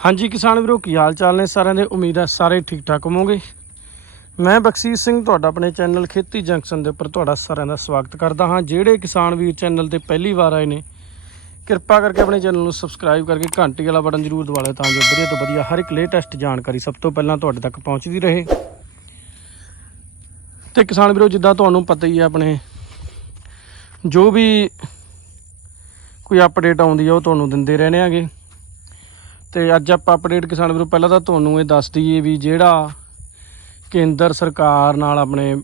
ਹਾਂਜੀ ਕਿਸਾਨ ਵੀਰੋ, ਕੀ ਹਾਲ ਚਾਲ ਨੇ? ਸਾਰਿਆਂ ਦੇ ਉਮੀਦ ਹੈ ਸਾਰੇ ਠੀਕ ਠਾਕ ਹੋਵੋਗੇ। ਮੈਂ ਬਖਸ਼ੀਸ਼ ਸਿੰਘ ਤੁਹਾਡਾ ਆਪਣੇ ਚੈਨਲ ਖੇਤੀ ਜੰਕਸ਼ਨ ਦੇ ਉੱਪਰ ਤੁਹਾਡਾ ਸਾਰਿਆਂ ਦਾ ਸਵਾਗਤ ਕਰਦਾ ਹਾਂ। ਜਿਹੜੇ ਕਿਸਾਨ ਵੀਰ ਚੈਨਲ ਤੇ ਪਹਿਲੀ ਵਾਰ ਆਏ ਨੇ, ਕਿਰਪਾ ਕਰਕੇ ਆਪਣੇ ਚੈਨਲ ਨੂੰ ਸਬਸਕ੍ਰਾਈਬ ਕਰਕੇ ਘੰਟੀ ਵਾਲਾ ਬਟਨ ਜ਼ਰੂਰ ਦਬਾ ਲਿਓ ਤਾਂ ਜੋ ਵਧੀਆ ਤੋਂ ਵਧੀਆ ਹਰ ਇੱਕ ਲੇਟੈਸਟ ਜਾਣਕਾਰੀ ਸਭ ਤੋਂ ਪਹਿਲਾਂ ਤੁਹਾਡੇ ਤੱਕ ਪਹੁੰਚਦੀ ਰਹੇ। ਤੇ ਕਿਸਾਨ ਵੀਰੋ, ਜਿੱਦਾਂ ਤੁਹਾਨੂੰ ਪਤਾ ਹੀ ਹੈ ਆਪਣੇ, ਜੋ ਵੀ ਕੋਈ ਅਪਡੇਟ ਆਉਂਦੀ ਆ ਉਹ ਤੁਹਾਨੂੰ ਦਿੰਦੇ ਰਹਿਣੇ ਆਗੇ। ਤੇ ਅੱਜ ਆਪਾਂ ਅਪਡੇਟ ਕਿਸਾਨ ਵੀਰੋ, ਪਹਿਲਾਂ ਤਾਂ ਤੁਹਾਨੂੰ ਇਹ ਦੱਸ ਦਈਏ ਵੀ ਜਿਹੜਾ ਕੇਂਦਰ ਸਰਕਾਰ ਨਾਲ ਆਪਣੇ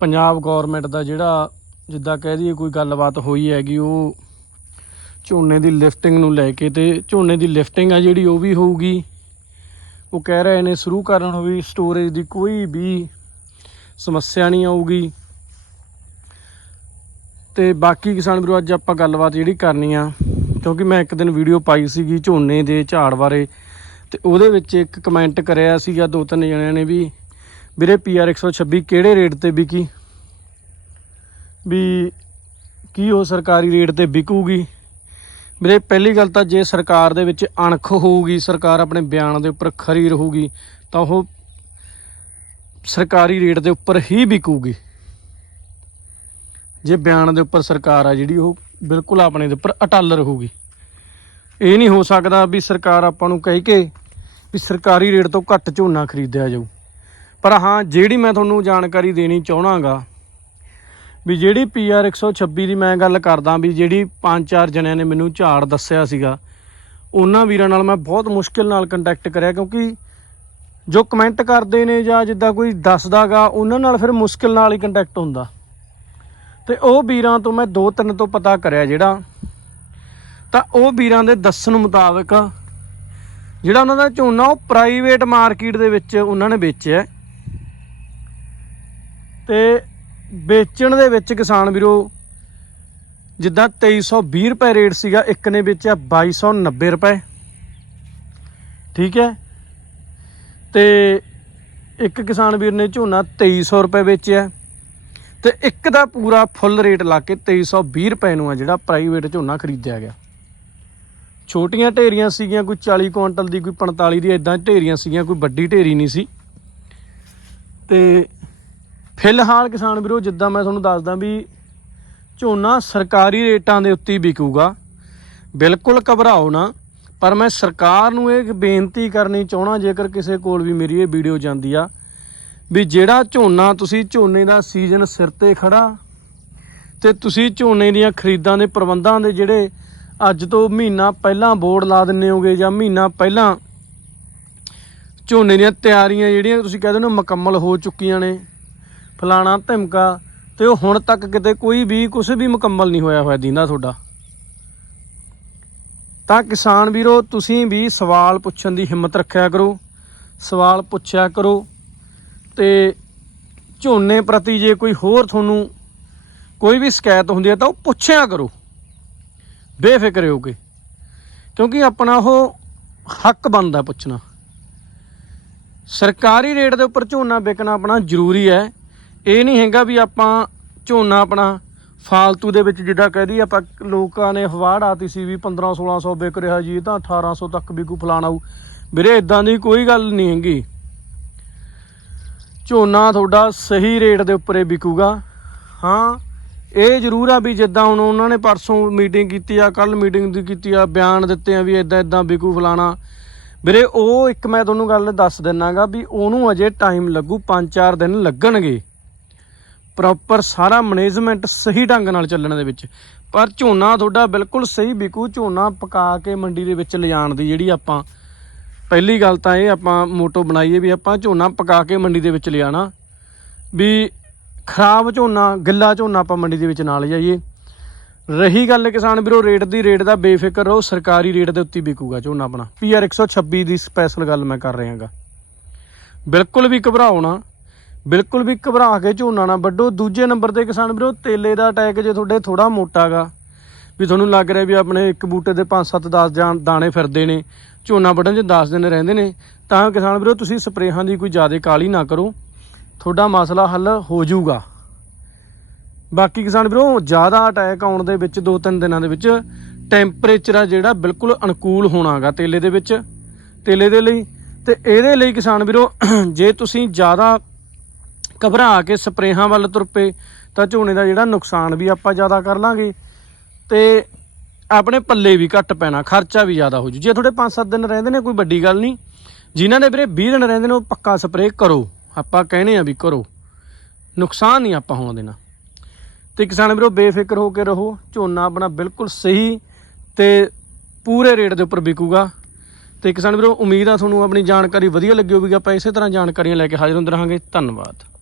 ਪੰਜਾਬ ਗਵਰਨਮੈਂਟ ਦਾ ਜਿਹੜਾ ਜਿੱਦਾਂ ਕਹਿ ਦਈਏ ਕੋਈ ਗੱਲਬਾਤ ਹੋਈ ਹੈਗੀ, ਉਹ ਝੋਨੇ ਦੀ ਲਿਫਟਿੰਗ ਨੂੰ ਲੈ ਕੇ ਤੇ ਝੋਨੇ ਦੀ ਲਿਫਟਿੰਗ ਆ ਜਿਹੜੀ, ਉਹ ਵੀ ਹੋਊਗੀ। ਉਹ ਕਹਿ ਰਹੇ ਨੇ ਸ਼ੁਰੂ ਕਰਨ ਨੂੰ ਸਟੋਰੇਜ ਦੀ ਕੋਈ ਵੀ ਸਮੱਸਿਆ ਨਹੀਂ ਆਊਗੀ। ਤੇ ਬਾਕੀ ਕਿਸਾਨ ਵੀਰੋ, ਅੱਜ ਆਪਾਂ ਗੱਲਬਾਤ ਜਿਹੜੀ ਕਰਨੀ ਆ ਕਿਉਂਕਿ ਮੈਂ ਇੱਕ ਦਿਨ ਵੀਡੀਓ ਪਾਈ ਸੀਗੀ ਝੋਨੇ ਦੇ ਝਾੜ ਬਾਰੇ ਤੇ ਉਹਦੇ ਵਿੱਚ ਇੱਕ ਕਮੈਂਟ ਕਰਿਆ ਸੀਗਾ ਦੋ ਤਿੰਨ ਜਣਿਆਂ ਨੇ ਵੀ, ਵੀਰੇ ਪੀਆਰ 126 ਕਿਹੜੇ ਰੇਟ ਤੇ ਵਿਕੀ? ਵੀ ਕੀ ਉਹ ਸਰਕਾਰੀ ਰੇਟ ਤੇ ਵਿਕੂਗੀ? ਵੀਰੇ ਪਹਿਲੀ ਗੱਲ ਤਾਂ ਜੇ ਸਰਕਾਰ ਦੇ ਵਿੱਚ ਅਣਖ ਹੋਊਗੀ, ਸਰਕਾਰ ਆਪਣੇ ਬਿਆਨ ਦੇ ਉੱਪਰ ਖਰੀ ਰਹੂਗੀ, ਤਾਂ ਉਹ ਸਰਕਾਰੀ ਰੇਟ ਦੇ ਉੱਪਰ ਹੀ ਵਿਕੂਗੀ। ਜੇ ਬਿਆਨ ਦੇ ਉੱਪਰ ਸਰਕਾਰ ਆ ਜਿਹੜੀ, ਉਹ ਬਿਲਕੁਲ ਆਪਣੇ ਦੇ ਉੱਪਰ ਅਟੱਲ ਰਹੂਗੀ। ਇਹ ਨਹੀਂ ਹੋ ਸਕਦਾ ਵੀ ਸਰਕਾਰ ਆਪਾਂ ਨੂੰ ਕਹਿ ਕੇ ਵੀ ਸਰਕਾਰੀ ਰੇਟ ਤੋਂ ਘੱਟ ਝੋਨਾ ਖਰੀਦਿਆ ਜਾਊ। ਪਰ ਹਾਂ, ਜਿਹੜੀ ਮੈਂ ਤੁਹਾਨੂੰ ਜਾਣਕਾਰੀ ਦੇਣੀ ਚਾਹਣਾਗਾ ਵੀ ਜਿਹੜੀ ਪੀਆਰ 126 ਦੀ ਮੈਂ ਗੱਲ ਕਰਦਾ ਵੀ ਜਿਹੜੀ ਪੰਜ ਚਾਰ ਜਣਿਆਂ ਨੇ ਮੈਨੂੰ ਝਾੜ ਦੱਸਿਆ ਸੀਗਾ, ਉਹਨਾਂ ਵੀਰਾਂ ਨਾਲ ਮੈਂ ਬਹੁਤ ਮੁਸ਼ਕਿਲ ਨਾਲ ਕੰਟੈਕਟ ਕਰਿਆ ਕਿਉਂਕਿ ਜੋ ਕਮੈਂਟ ਕਰਦੇ ਨੇ ਜਾਂ ਜਿੱਦਾਂ ਕੋਈ ਦੱਸਦਾਗਾ, ਉਹਨਾਂ ਨਾਲ ਫਿਰ ਮੁਸ਼ਕਿਲ ਨਾਲ ਹੀ ਕੰਟੈਕਟ ਹੁੰਦਾ। ਤੇ ਉਹ ਵੀਰਾਂ ਤੋਂ ਮੈਂ ਦੋ ਤਿੰਨ ਤੋਂ ਪਤਾ ਕਰਿਆ ਜਿਹੜਾ। ਤਾਂ ਉਹ ਵੀਰਾਂ ਦੇ ਦੱਸਣ ਮੁਤਾਬਕ ਜਿਹੜਾ ਉਹਨਾਂ ਦਾ ਝੋਨਾ ਉਹ ਪ੍ਰਾਈਵੇਟ ਮਾਰਕੀਟ ਦੇ ਵਿੱਚ ਉਹਨਾਂ ਨੇ ਵੇਚਿਆ। ਹੈ। ਤੇ ਵੇਚਣ ਦੇ ਵਿੱਚ ਕਿਸਾਨ ਵੀਰੋ ਜਿੱਦਾਂ 2320 ਰੁਪਏ ਰੇਟ ਸੀਗਾ, ਇੱਕ ਨੇ ਵੇਚਿਆ 2290 ਰੁਪਏ। ਠੀਕ ਹੈ? ਤੇ ਇੱਕ ਕਿਸਾਨ ਵੀਰ ਨੇ ਝੋਨਾ 2300 ਰੁਪਏ ਵੇਚਿਆ। ਤੇ ਇੱਕ ਦਾ ਪੂਰਾ ਫੁੱਲ ਰੇਟ ਲਾ ਕੇ 2320 ਰੁਪਏ ਨੂੰ ਆ ਜਿਹੜਾ ਪ੍ਰਾਈਵੇਟ ਝੋਨਾ ਖਰੀਦਿਆ ਗਿਆ। ਛੋਟੀਆਂ ਢੇਰੀਆਂ ਸੀਗੀਆਂ, ਕੋਈ 40 ਕੁਇੰਟਲ ਦੀ, ਕੋਈ 45 ਦੀ ਇਦਾਂ ਢੇਰੀਆਂ ਸੀਗੀਆਂ, ਕੋਈ ਵੱਡੀ ਢੇਰੀ ਨਹੀਂ ਸੀ। ਤੇ ਫਿਲਹਾਲ ਕਿਸਾਨ ਵੀਰੋ, ਜਿੱਦਾਂ ਮੈਂ ਤੁਹਾਨੂੰ ਦੱਸਦਾ ਵੀ ਝੋਨਾ ਸਰਕਾਰੀ ਰੇਟਾਂ ਦੇ ਉੱਤੇ ਵਿਕੂਗਾ। ਬਿਲਕੁਲ ਘਬਰਾਓ ਨਾ, ਪਰ ਮੈਂ ਸਰਕਾਰ ਨੂੰ ਇਹ ਬੇਨਤੀ ਕਰਨੀ ਚਾਹਣਾ ਜੇਕਰ ਕਿਸੇ ਕੋਲ ਵੀ ਮੇਰੀ ਇਹ ਵੀਡੀਓ ਜਾਂਦੀ ਆ ਵੀ ਜਿਹੜਾ ਝੋਨਾ ਤੁਸੀਂ ਝੋਨੇ ਦਾ ਸੀਜ਼ਨ ਸਿਰ ਤੇ ਖੜਾ, ਤੇ ਤੁਸੀਂ ਝੋਨੇ ਦੀਆਂ ਖਰੀਦਾਂ ਦੇ ਪ੍ਰਬੰਧਾਂ ਦੇ ਜਿਹੜੇ ਅੱਜ ਤੋਂ ਮਹੀਨਾ ਪਹਿਲਾਂ ਬੋਰਡ ਲਾ ਦਿੰਨੇ ਹੋਗੇ ਜਾਂ ਮਹੀਨਾ ਪਹਿਲਾਂ ਝੋਨੇ ਦੀਆਂ ਤਿਆਰੀਆਂ ਜਿਹੜੀਆਂ ਤੁਸੀਂ ਕਹਿੰਦੇ ਹੋ ਮੁਕੰਮਲ ਹੋ ਚੁੱਕੀਆਂ ਨੇ, ਫਲਾਣਾ ਧਮਕਾ, ਤੇ ਉਹ ਹੁਣ ਤੱਕ ਕਿਤੇ ਕੋਈ ਵੀ ਕੁਝ ਵੀ ਮੁਕੰਮਲ ਨਹੀਂ ਹੋਇਆ ਹੋਇਆ ਦੀਨਾ ਤੁਹਾਡਾ। ਤਾਂ ਕਿਸਾਨ ਵੀਰੋ, ਤੁਸੀਂ ਵੀ ਸਵਾਲ ਪੁੱਛਣ ਦੀ ਹਿੰਮਤ ਰੱਖਿਆ ਕਰੋ, ਸਵਾਲ ਪੁੱਛਿਆ ਕਰੋ ਤੇ ਝੋਨੇ ਪ੍ਰਤੀ ਜੇ ਕੋਈ ਹੋਰ ਤੁਹਾਨੂੰ ਕੋਈ ਵੀ ਸ਼ਿਕਾਇਤ ਹੁੰਦੀ ਹੈ ਤਾਂ ਉਹ ਪੁੱਛਿਆ ਕਰੋ। ਬੇਫਿਕਰ ਹੋ ਕੇ। ਕਿਉਂਕਿ ਆਪਣਾ ਉਹ ਹੱਕ ਬਣਦਾ ਪੁੱਛਣਾ। ਸਰਕਾਰੀ ਰੇਟ ਦੇ ਉੱਪਰ ਝੋਨਾ ਵਿਕਣਾ ਆਪਣਾ ਜ਼ਰੂਰੀ ਹੈ। ਇਹ ਨਹੀਂ ਹੈਗਾ ਵੀ ਆਪਾਂ ਝੋਨਾ ਆਪਣਾ ਫਾਲਤੂ ਦੇ ਵਿੱਚ ਜਿੱਦਾਂ ਕਹਦੀ ਆਪਾਂ ਲੋਕਾਂ ਨੇ ਹਵਾੜ ਆਤੀ ਸੀ ਵੀ 15 1600 ਵਿਕ ਰਿਹਾ ਜੀ, ਇਹ ਤਾਂ 1800 ਤੱਕ ਵੀ ਕੋਈ ਫਲਾਣਾ ਆਊ ਵੀਰੇ ਇਦਾਂ ਦੀ ਕੋਈ ਗੱਲ ਨਹੀਂ ਹੈਗੀ। ਝੋਨਾ ਤੁਹਾਡਾ ਸਹੀ ਰੇਟ ਦੇ ਉੱਪਰ ਹੀ ਵਿਕੂਗਾ। ਹਾਂ, ਇਹ ਜ਼ਰੂਰ ਆ ਵੀ ਜਿੱਦਾਂ ਹੁਣ ਉਹਨਾਂ ਨੇ ਪਰਸੋਂ ਮੀਟਿੰਗ ਕੀਤੀ ਆ ਕੱਲ ਮੀਟਿੰਗ ਦੀ ਕੀਤੀ ਆ, ਬਿਆਨ ਦਿੱਤੇ ਆ ਵੀ ਇਦਾਂ ਇਦਾਂ ਵਿਕੂ ਫਲਾਣਾ। ਵੀਰੇ, ਉਹ ਇੱਕ ਮੈਂ ਤੁਹਾਨੂੰ ਗੱਲ ਦੱਸ ਦਿੰਨਾਗਾ ਵੀ ਉਹਨੂੰ ਅਜੇ ਟਾਈਮ ਲੱਗੂ 5-4 ਦਿਨ ਲੱਗਣਗੇ। ਪ੍ਰੋਪਰ ਸਾਰਾ ਮੈਨੇਜਮੈਂਟ ਸਹੀ ਢੰਗ ਨਾਲ ਚੱਲਣ ਦੇ ਵਿੱਚ। ਪਰ ਝੋਨਾ ਤੁਹਾਡਾ ਬਿਲਕੁਲ ਸਹੀ ਵਿਕੂ, ਝੋਨਾ ਪਕਾ ਕੇ ਮੰਡੀ ਦੇ ਵਿੱਚ ਲਿਜਾਣ ਦੀ ਜਿਹੜੀ ਆਪਾਂ ਪਹਿਲੀ ਗੱਲ ਤਾਂ ਇਹ ਆਪਾਂ ਮੋਟੋ ਬਣਾਈਏ ਵੀ ਆਪਾਂ ਝੋਨਾ ਪਕਾ ਕੇ ਮੰਡੀ ਦੇ ਵਿੱਚ ਲਿਆਣਾ। ਵੀ ਖਰਾਬ ਝੋਨਾ, ਗਿੱਲਾ ਝੋਨਾ ਆਪਾਂ ਮੰਡੀ ਦੇ ਵਿੱਚ ਨਾ ਲਿਜਾਈਏ। ਰਹੀ ਗੱਲ ਕਿਸਾਨ ਵੀਰੋ, ਰੇਟ ਦੀ, ਰੇਟ ਦਾ ਬੇਫਿਕਰ ਰਹੋ, ਸਰਕਾਰੀ ਰੇਟ ਦੇ ਉੱਤੇ ਵਿਕੂਗਾ ਝੋਨਾ ਆਪਣਾ। ਪੀਆਰ 126 ਦੀ ਸਪੈਸ਼ਲ ਗੱਲ ਮੈਂ ਕਰ ਰਿਹਾਗਾ। ਬਿਲਕੁਲ ਵੀ ਘਬਰਾਓ ਨਾ, ਬਿਲਕੁਲ ਵੀ ਘਬਰਾ ਕੇ ਝੋਨਾ ਨਾ ਵੱਡੋ ਦੂਜੇ ਨੰਬਰ ਤੇ ਕਿਸਾਨ ਵੀਰੋ, ਤੇਲੇ ਦਾ ਅਟੈਕ ਜੇ ਤੁਹਾਡੇ ਥੋੜਾ ਮੋਟਾਗਾ ਵੀ ਤੁਹਾਨੂੰ ਲੱਗ ਰਿਹਾ ਵੀ ਆਪਣੇ ਇੱਕ ਬੂਟੇ ਦੇ 5-7 10 ਜਾਨ ਦਾਣੇ ਫਿਰਦੇ ਨੇ। ਝੋਨਾ ਵੱਢਣ 'ਚ 10 ਦਿਨ ਰਹਿੰਦੇ ਨੇ। ਤਾਂ ਕਿਸਾਨ ਵੀਰੋ, ਤੁਸੀਂ ਸਪਰੇਹਾਂ ਦੀ ਕੋਈ ਜ਼ਿਆਦਾ ਕਾਲੀ ਨਾ ਕਰੋ। ਤੁਹਾਡਾ ਮਸਲਾ ਹੱਲ ਹੋ ਜਾਊਗਾ। ਬਾਕੀ ਕਿਸਾਨ ਵੀਰੋ, ਜ਼ਿਆਦਾ ਅਟੈਕ ਆਉਣ ਦੇ ਵਿੱਚ ਦੋ ਤਿੰਨ ਦਿਨਾਂ ਦੇ ਵਿੱਚ ਟੈਂਪਰੇਚਰ ਆ ਜਿਹੜਾ ਬਿਲਕੁਲ ਅਨੁਕੂਲ ਹੋਣਾਗਾ ਤੇਲੇ ਦੇ ਵਿੱਚ। ਤੇਲੇ ਦੇ ਲਈ ਤੇ ਇਹਦੇ ਲਈ ਕਿਸਾਨ ਵੀਰੋ, ਜੇ ਤੁਸੀਂ ਜ਼ਿਆਦਾ ਘਬਰਾ ਕੇ ਸਪਰੇਹਾਂ ਵੱਲ ਤੁਰ ਪਏ, ਤਾਂ ਝੋਨੇ ਦਾ ਜਿਹੜਾ ਨੁਕਸਾਨ ਵੀ ਆਪਾਂ ਜ਼ਿਆਦਾ ਕਰ ਲਾਂਗੇ। ਤੇ ਆਪਣੇ ਪੱਲੇ ਵੀ ਘੱਟ ਪੈਣਾ, ਖਰਚਾ ਵੀ ਜ਼ਿਆਦਾ ਹੋ ਜੂ। ਜੇ ਤੁਹਾਡੇ 5-7 ਦਿਨ ਰਹਿੰਦੇ ਨੇ, ਕੋਈ ਵੱਡੀ ਗੱਲ ਨਹੀਂ। ਜਿਨ੍ਹਾਂ ਦੇ ਵੀਰੇ 20 ਦਿਨ ਰਹਿੰਦੇ ਨੇ, ਉਹ ਪੱਕਾ ਸਪਰੇਅ ਕਰੋ। ਆਪਾਂ ਕਹਿੰਦੇ ਆ ਵੀ ਕਰੋ। ਨੁਕਸਾਨ ਨਹੀਂ ਆਪਾਂ ਹੋਣ ਦੇਣਾ। ਤੇ ਕਿਸਾਨ ਵੀਰੋ, ਬੇਫਿਕਰ ਹੋ ਕੇ ਰਹੋ। ਝੋਨਾ ਆਪਣਾ ਬਿਲਕੁਲ ਸਹੀ ਤੇ ਪੂਰੇ ਰੇਟ ਦੇ ਉੱਪਰ ਵਿਕੂਗਾ। ਤੇ ਕਿਸਾਨ ਵੀਰੋ, ਉਮੀਦ ਆ ਤੁਹਾਨੂੰ ਆਪਣੀ ਜਾਣਕਾਰੀ ਵਧੀਆ ਲੱਗੀ ਹੋਵੇਗੀ। ਆਪਾਂ ਇਸੇ ਤਰ੍ਹਾਂ ਜਾਣਕਾਰੀਆਂ ਲੈ ਕੇ ਹਾਜ਼ਰ ਹੁੰਦੇ ਰਹਾਂਗੇ। ਧੰਨਵਾਦ।